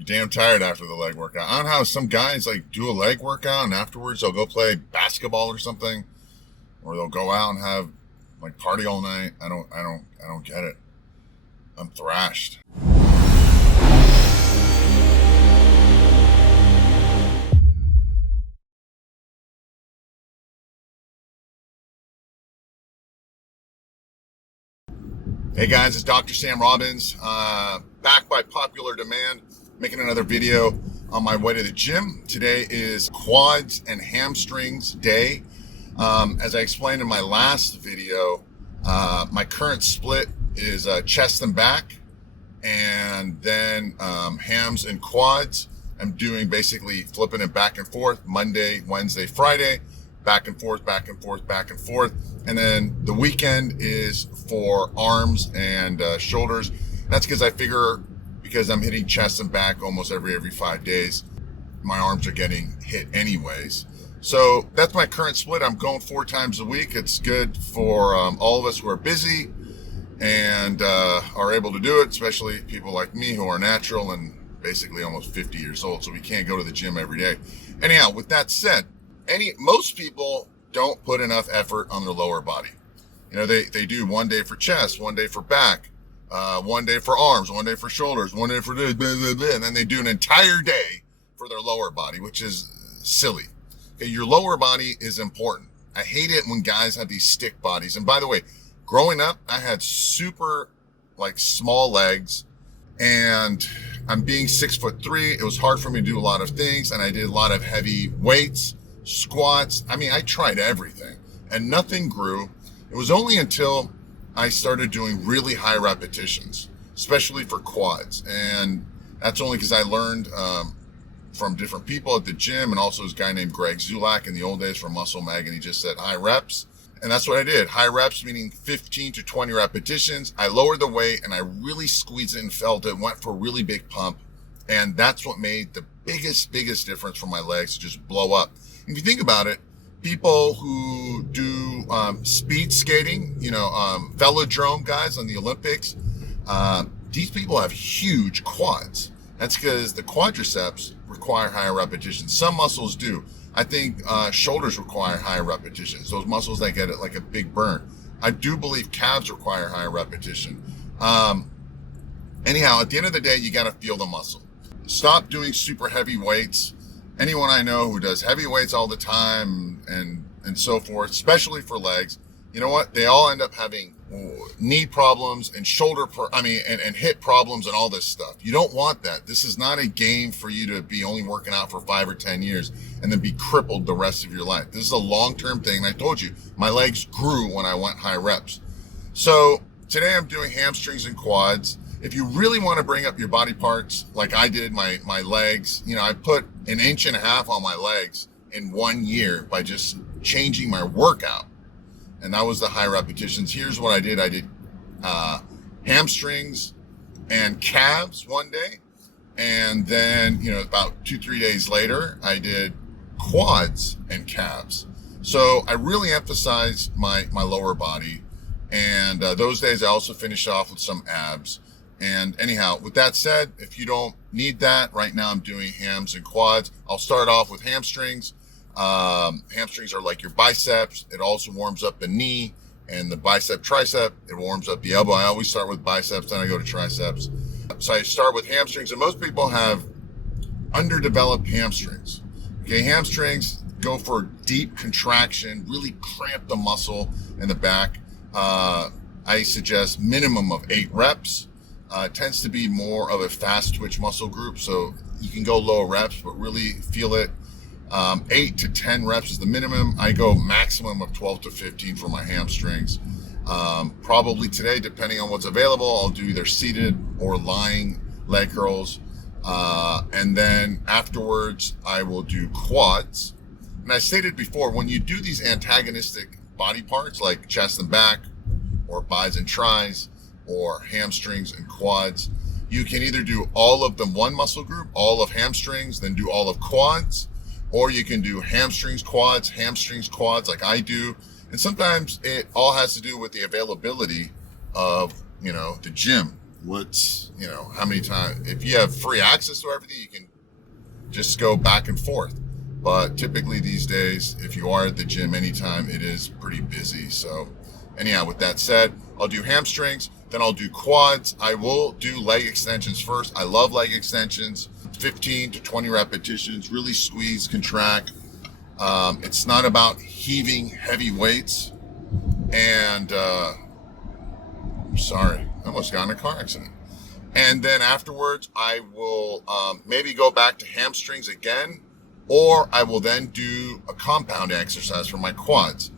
you're damn tired after the leg workout. I don't know how some guys like do a leg workout and afterwards they'll go play basketball or something, or they'll go out and have like party all night. I don't get it. I'm thrashed. Hey guys, it's Dr. Sam Robbins, back by popular demand, making another video on my way to the gym. Today is quads and hamstrings day. As I explained in my last video, my current split is chest and back, and then hams and quads. I'm doing basically flipping it back and forth, Monday, Wednesday, Friday, back and forth, back and forth, back and forth. And then the weekend is for arms and shoulders. That's because I figure, because I'm hitting chest and back almost every 5 days, my arms are getting hit anyways. So that's my current split. I'm going 4 times a week. It's good for all of us who are busy and are able to do it, especially people like me who are natural and basically almost 50 years old, so we can't go to the gym every day. Anyhow, with that said, most people don't put enough effort on their lower body. You know, they do 1 day for chest, 1 day for back, 1 day for arms, 1 day for shoulders, 1 day for this, blah, blah, blah, and then they do an entire day for their lower body, which is silly. Okay, your lower body is important. I hate it when guys have these stick bodies. And by the way, growing up, I had super small legs, and I'm being 6'3". It was hard for me to do a lot of things, and I did a lot of heavy weights, squats. I mean, I tried everything and nothing grew. It was only until I started doing really high repetitions, especially for quads. And that's only because I learned from different people at the gym, and also this guy named Greg Zulak in the old days from Muscle Mag, and he just said high reps. And that's what I did. High reps, meaning 15 to 20 repetitions. I lowered the weight and I really squeezed it and felt it, went for a really big pump. And that's what made the biggest difference for my legs to just blow up. If you think about it, people who do speed skating, velodrome guys on the Olympics, these people have huge quads. That's because the quadriceps require higher repetitions. Some muscles do. I think shoulders require higher repetitions. Those muscles that get it like a big burn. I do believe calves require higher repetition. Anyhow, at the end of the day, you got to feel the muscle. Stop doing super heavy weights. Anyone I know who does heavy weights all the time and so forth, especially for legs, you know what? They all end up having knee problems and and hip problems and all this stuff. You don't want that. This is not a game for you to be only working out for 5 or 10 years and then be crippled the rest of your life. This is a long-term thing. And I told you, my legs grew when I went high reps. So today I'm doing hamstrings and quads. If you really want to bring up your body parts, like I did my legs, I put 1.5 inches on my legs in 1 year by just changing my workout. And that was the high repetitions. Here's what I did. I did hamstrings and calves 1 day. And then, about 2-3 days later, I did quads and calves. So I really emphasized my lower body. And those days I also finished off with some abs. And anyhow, with that said, if you don't need that, right now I'm doing hams and quads. I'll start off with hamstrings. Hamstrings are like your biceps. It also warms up the knee and the bicep tricep. It warms up the elbow. I always start with biceps, then I go to triceps. So I start with hamstrings, and most people have underdeveloped hamstrings. Okay, hamstrings go for deep contraction, really cramp the muscle in the back. I suggest minimum of 8 reps. It tends to be more of a fast twitch muscle group, so you can go low reps, but really feel it. 8 to 10 reps is the minimum. I go maximum of 12 to 15 for my hamstrings. Probably today, depending on what's available, I'll do either seated or lying leg curls. And then afterwards, I will do quads. And I stated before, when you do these antagonistic body parts like chest and back, or bis and tris, or hamstrings and quads, you can either do all of them one muscle group, all of hamstrings, then do all of quads, or you can do hamstrings, quads, like I do. And sometimes it all has to do with the availability of, the gym. how many times. If you have free access to everything, you can just go back and forth. But typically these days, if you are at the gym anytime, it is pretty busy. So anyhow, with that said, I'll do hamstrings, then I'll do quads. I will do leg extensions first. I love leg extensions, 15 to 20 repetitions, really squeeze, contract. It's not about heaving heavy weights. And I'm sorry, I almost got in a car accident. And then afterwards, I will maybe go back to hamstrings again, or I will then do a compound exercise for my quads.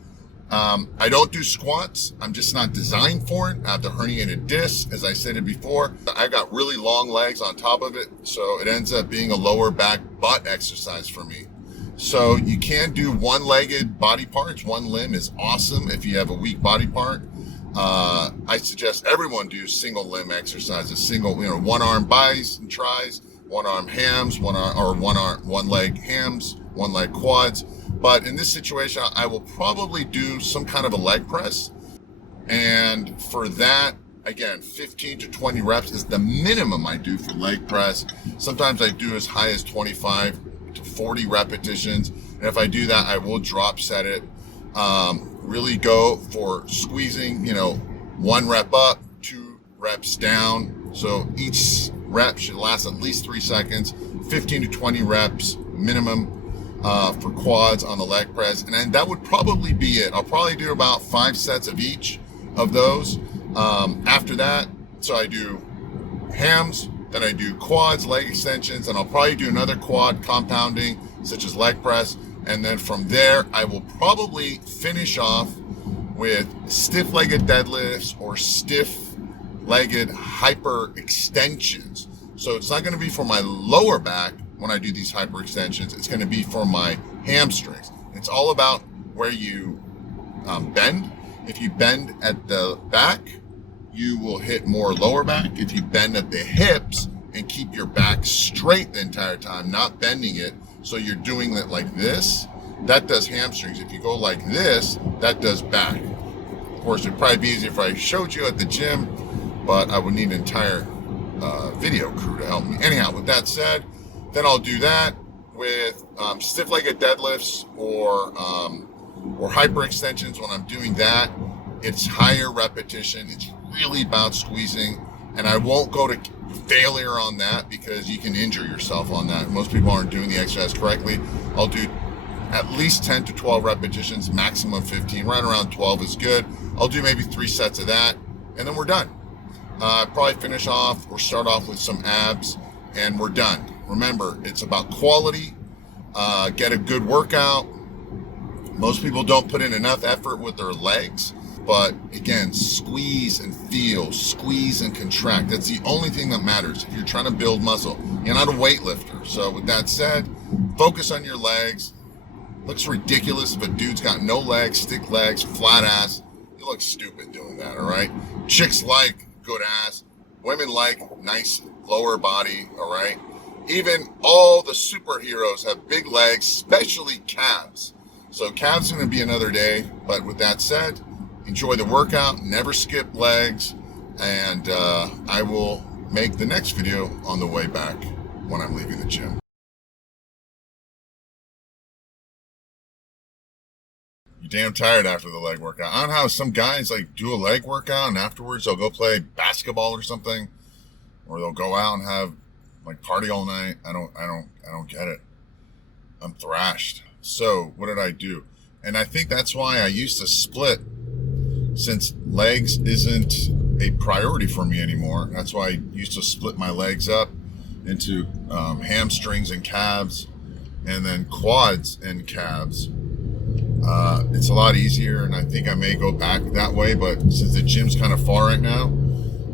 I don't do squats. I'm just not designed for it. I have the herniated disc, as I stated before. I got really long legs on top of it, so it ends up being a lower back butt exercise for me. So you can do one-legged body parts. One limb is awesome if you have a weak body part. I suggest everyone do single limb exercises, one arm bis and tris, one arm hams, one leg hams, one leg quads. But in this situation, I will probably do some kind of a leg press. And for that, again, 15 to 20 reps is the minimum I do for leg press. Sometimes I do as high as 25 to 40 repetitions. And if I do that, I will drop set it. Really go for squeezing, 1 rep up, 2 reps down. So each rep should last at least 3 seconds, 15 to 20 reps minimum for quads on the leg press. And then that would probably be it. I'll probably do about 5 sets of each of those. After that, so I do hams, then I do quads, leg extensions, and I'll probably do another quad compounding, such as leg press. And then from there, I will probably finish off with stiff-legged deadlifts or stiff-legged hyper extensions. So it's not going to be for my lower back when I do these hyper extensions. It's going to be for my hamstrings. It's all about where you bend. If you bend at the back, you will hit more lower back. If you bend at the hips and keep your back straight the entire time, not bending it, so you're doing it like this, that does hamstrings. If you go like this, that does back. Of course, it'd probably be easier if I showed you at the gym, but I would need an entire video crew to help me. Anyhow, with that said, then I'll do that with stiff-legged deadlifts or hyper extensions. When I'm doing that, it's higher repetition. It's really about squeezing, and I won't go to failure on that because you can injure yourself on that. Most people aren't doing the exercise correctly. I'll do at least 10 to 12 repetitions, maximum 15. Right around 12 is good. I'll do maybe 3 sets of that, and then we're done. Probably finish off or start off with some abs, and we're done. Remember, it's about quality. Get a good workout. Most people don't put in enough effort with their legs, but again, squeeze and feel, squeeze and contract. That's the only thing that matters if you're trying to build muscle. You're not a weightlifter. So with that said, focus on your legs. Looks ridiculous if a dude's got no legs, stick legs, flat ass. You look stupid doing that, all right? Chicks like good ass. Women like nice lower body, all right? Even all the superheroes have big legs, especially calves. So calves are going to be another day. But with that said, enjoy the workout, never skip legs, and I will make the next video on the way back when I'm leaving the gym. You're damn tired after the leg workout. I don't know how some guys like do a leg workout and afterwards they'll go play basketball or something, or they'll go out and have like party all night. I don't get it. I'm thrashed. So what did I do? And I think that's why I used to split, since legs isn't a priority for me anymore. That's why I used to split my legs up into hamstrings and calves, and then quads and calves. It's a lot easier, and I think I may go back that way, but since the gym's kind of far right now,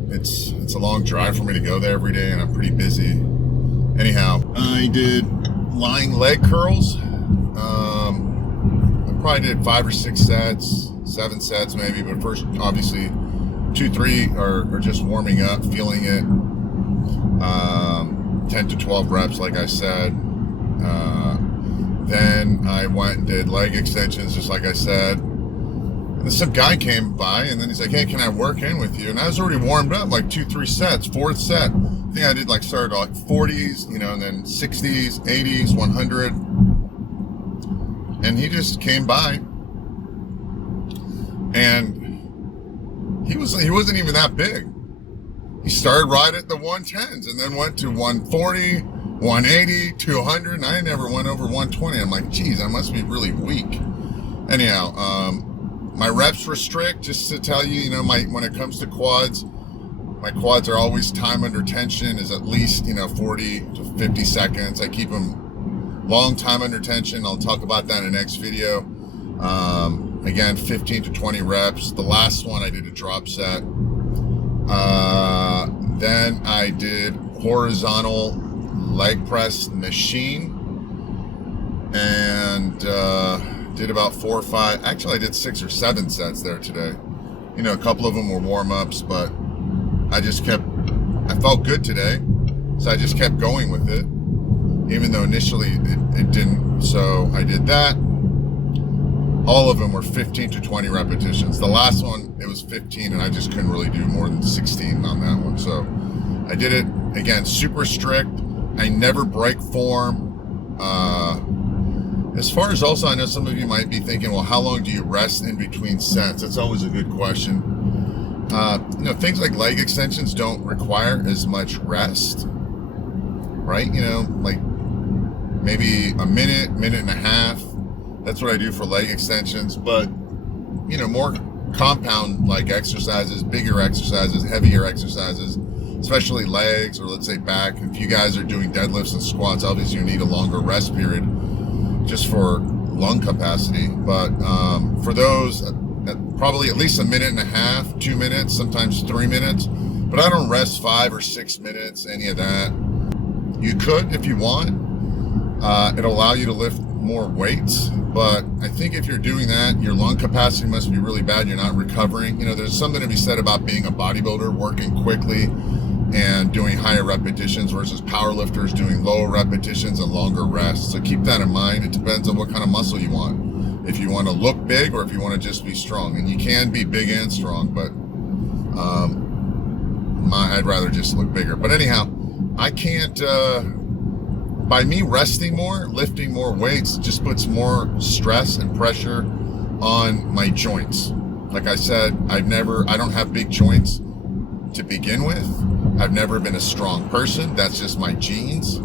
it's a long drive for me to go there every day, and I'm pretty busy. Anyhow, I did lying leg curls. I probably did 5 or 6 sets, 7 sets maybe, but first, obviously, 2, 3 are just warming up, feeling it. 10 to 12 reps, like I said. Then I went and did leg extensions, just like I said. And some guy came by, and then he's like, hey, can I work in with you? And I was already warmed up, like 2-3 sets. Fourth set, I think I did like, started like 40s, and then 60s, 80s, 100. And he just came by, and he wasn't even that big. He started right at the 110s and then went to 140, 180, 200, and I never went over 120. I'm like, geez, I must be really weak. Anyhow, my reps restrict, just to tell you, when it comes to quads, my quads are always time under tension is at least, 40 to 50 seconds. I keep them long time under tension. I'll talk about that in the next video. Again, 15 to 20 reps. The last one I did a drop set. Then I did horizontal leg press machine and did about 4 or 5. Actually, I did 6 or 7 sets there today. A couple of them were warm-ups, but I felt good today, so I just kept going with it, even though initially it didn't. So I did that. All of them were 15 to 20 repetitions. The last one, it was 15, and I just couldn't really do more than 16 on that one. So I did it, again, super strict. I never break form. As far as also, I know some of you might be thinking, well, how long do you rest in between sets? That's always a good question. Things like leg extensions don't require as much rest, right? Like maybe a minute and a half. That's what I do for leg extensions. But, more compound like exercises, bigger exercises, heavier exercises, especially legs or let's say back. If you guys are doing deadlifts and squats, obviously you need a longer rest period just for lung capacity. But for those, probably at least a minute and a half, 2 minutes, sometimes 3 minutes. But I don't rest 5 or 6 minutes, any of that. You could if you want. It'll allow you to lift more weights, but I think if you're doing that, your lung capacity must be really bad. You're not recovering. There's something to be said about being a bodybuilder, working quickly and doing higher repetitions versus powerlifters doing lower repetitions and longer rests. So keep that in mind. It depends on what kind of muscle you want. If you want to look big or if you want to just be strong. And you can be big and strong, but I'd rather just look bigger. But anyhow, I can't, by me resting more, lifting more weights, just puts more stress and pressure on my joints. Like I said, I don't have big joints to begin with. I've never been a strong person. That's just my genes.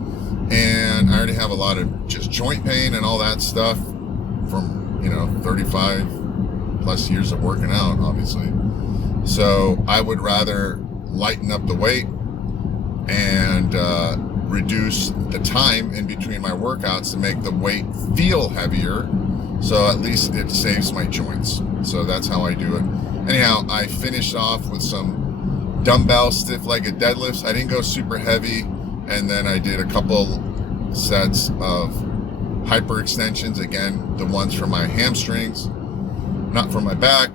And I already have a lot of just joint pain and all that stuff from, 35 plus years of working out, obviously. So I would rather lighten up the weight and reduce the time in between my workouts to make the weight feel heavier, so at least it saves my joints. So that's how I do it. Anyhow, I finished off with some dumbbell stiff-legged deadlifts. I didn't go super heavy, and then I did a couple sets of hyperextensions, again, the ones for my hamstrings, not for my back.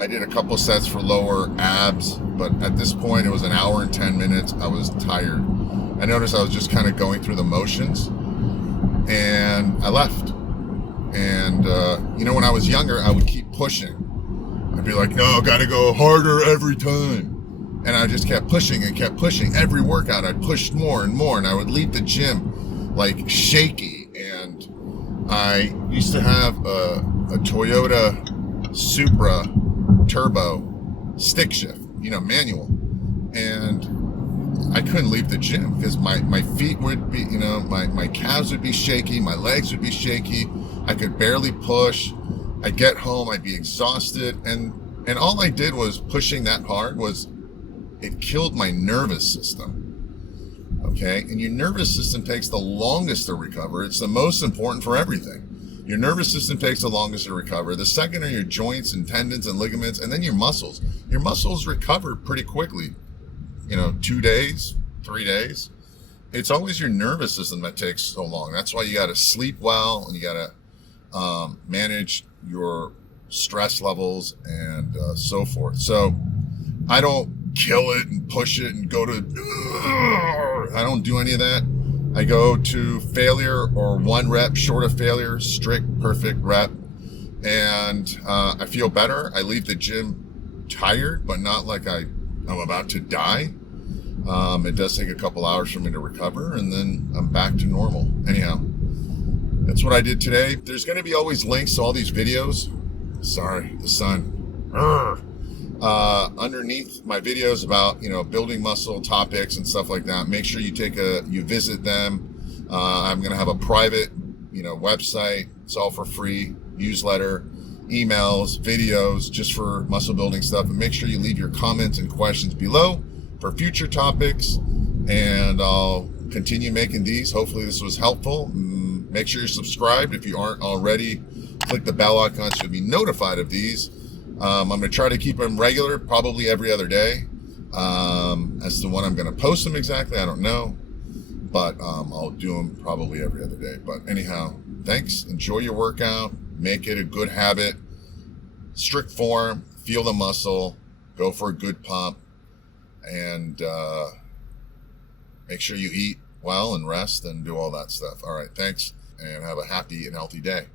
I did a couple sets for lower abs, but at this point it was an hour and 10 minutes. I was tired. I noticed I was just kind of going through the motions, and I left. And when I was younger, I would keep pushing. I'd be like, no, gotta go harder every time. And I just kept pushing and kept pushing. Every workout I pushed more and more, and I would leave the gym like shaky. And I used to have a Toyota Supra turbo stick shift, manual. And I couldn't leave the gym because my feet would be, my calves would be shaky, my legs would be shaky. I could barely push. I'd get home, I'd be exhausted. And all I did was pushing that hard it killed my nervous system. Okay. And your nervous system takes the longest to recover. It's the most important for everything. Your nervous system takes the longest to recover. The second are your joints and tendons and ligaments, and then your muscles. Your muscles recover pretty quickly. 2 days, 3 days. It's always your nervous system that takes so long. That's why you got to sleep well, and you got to manage your stress levels and so forth. So I don't kill it and push it and go to, I don't do any of that. I go to failure or 1 rep short of failure, strict, perfect rep. and I feel better. I leave the gym tired, but not like I'm about to die. It does take a couple hours for me to recover, and then I'm back to normal. Anyhow, that's what I did today. There's going to be always links to all these videos. Sorry, the sun. Underneath my videos about, building muscle topics and stuff like that. Make sure you visit them. I'm going to have a private, website. It's all for free. Newsletter, emails, videos, just for muscle building stuff. And make sure you leave your comments and questions below for future topics. And I'll continue making these. Hopefully this was helpful. Make sure you're subscribed if you aren't already. Click the bell icon so you'll be notified of these. I'm going to try to keep them regular, probably every other day. As to when I'm going to post them exactly, I don't know. But I'll do them probably every other day. But anyhow, thanks. Enjoy your workout. Make it a good habit. Strict form. Feel the muscle. Go for a good pump. And make sure you eat well and rest and do all that stuff. All right, thanks. And have a happy and healthy day.